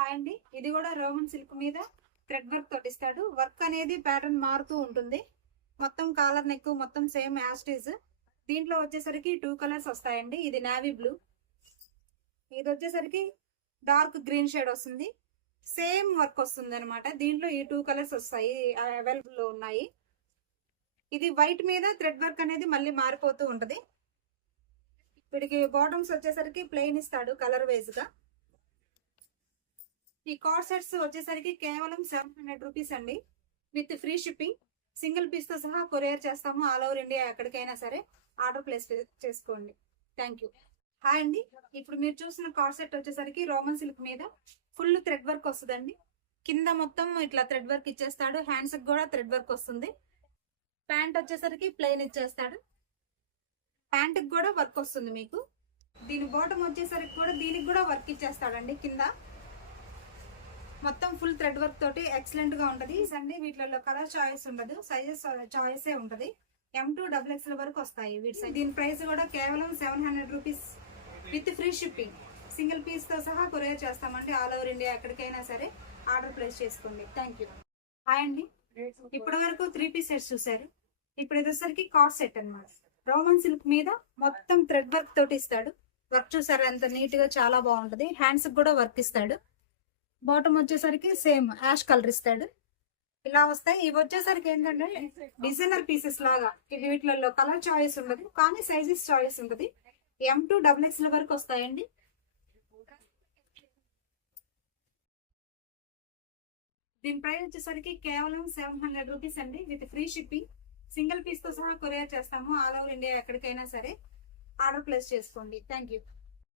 Hi అండి, ఇది కూడా రోమన్ సిల్క్ మీద థ్రెడ్ వర్క్ తోటి ఇస్తాడు. వర్క్ అనేది ప్యాటర్న్ మారుతూ ఉంటుంది. మొత్తం కాలర్ నెక్ మొత్తం సేమ్ యాస్టీజ్. దీంట్లో వచ్చేసరికి 2 కలర్స్ వస్తాయండి. ఇది నావీ బ్లూ, ఇది వచ్చేసరికి డార్క్ గ్రీన్ షేడ్ వస్తుంది. సేమ్ వర్క్ వస్తుంది అనమాట. దీంట్లో ఈ 2 కలర్స్ వస్తాయి, అవైలబుల్ లో ఉన్నాయి. ఇది వైట్ మీద థ్రెడ్ వర్క్ అనేది మళ్ళీ మారిపోతూ ఉంటది. వీడికి బాటమ్స్ వచ్చేసరికి ప్లెయిన్ ఇస్తాడు కలర్ వైజ్ గా. ఈ కార్డ్ సెట్స్ వచ్చేసరికి కేవలం 700 రూపీస్ అండి, with free shipping. Single piece తో సహా కొరియర్ చేస్తాము ఆల్ ఓవర్ ఇండియా. ఎక్కడికైనా సరే ఆర్డర్ ప్లేస్ చేసుకోండి. Thank you. హాయ్ అండి, ఇప్పుడు మీరు చూసిన కార్డ్ సెట్ వచ్చేసరికి రోమన్ సిల్క్ మీద ఫుల్ థ్రెడ్ వర్క్ వస్తుందండి. కింద మొత్తం ఇట్లా థ్రెడ్ వర్క్ ఇచ్చేస్తాడు. హ్యాండ్స్ కి కూడా థ్రెడ్ వర్క్ వస్తుంది. ప్యాంట్ వచ్చేసరికి ప్లెయిన్ ఇచ్చేస్తాడు. ప్యాంట్ కి కూడా వర్క్ వస్తుంది మీకు. దీని బాటమ్ వచ్చేసరికి కూడా దీనికి కూడా వర్క్ ఇచ్చేస్తాడండి. కింద మొత్తం ఫుల్ థ్రెడ్ వర్క్ తోటి ఎక్సలెంట్ గా ఉంటది అండి. వీటిలో కలర్ చాయిస్ ఉండదు, సైజెస్ చాయిస్ ఉంటది. M2 XXL వరకు వస్తాయి వీటి. దీని ప్రైస్ కూడా కేవలం 700 rupees with free shipping. Single piece తో సహా కొరియర్ చేస్తామండి ఆల్ ఓవర్ ఇండియా. ఎక్కడికైనా సరే ఆర్డర్ ప్లేస్ చేసుకోండి. Thank you. హాయ్ అండి, ఇప్పటి వరకు 3 పీస్ సెట్స్ చూసారు. ఇప్పుడు ఇది వచ్చేసరికి కార్డ్ సెట్ అన్నమాట. రోమన్ సిల్క్ మీద మొత్తం థ్రెడ్ వర్క్ తోటి ఇస్తాడు. వర్క్ చూసారు ఎంత నీట్ గా, చాలా బాగుంటది. హ్యాండ్స్ కూడా వర్క్ ఇస్తాడు. బాటమ్ వచ్చేసరికి సేమ్ యాష్ కలర్ ఇస్తాడు. ఇలా వస్తాయి. ఇవి వచ్చేసరికి ఏంటంటే డిజైనర్ పీసెస్ లాగా. వీటిలో కలర్ చాయిస్ ఉండదు, కానీ సైజెస్ చాయిస్ ఉంటుంది. M2 XXL వరకు వస్తాయండి. దీని ప్రైస్ వచ్చేసరికి కేవలం 700 రూపీస్ అండి, with free shipping. Single piece తో సహా కొరియర్ చేస్తాము ఆల్ ఓవర్ ఇండియా. ఎక్కడికైనా సరే ఆర్డర్ ప్లేస్ చేసుకోండి. Thank you.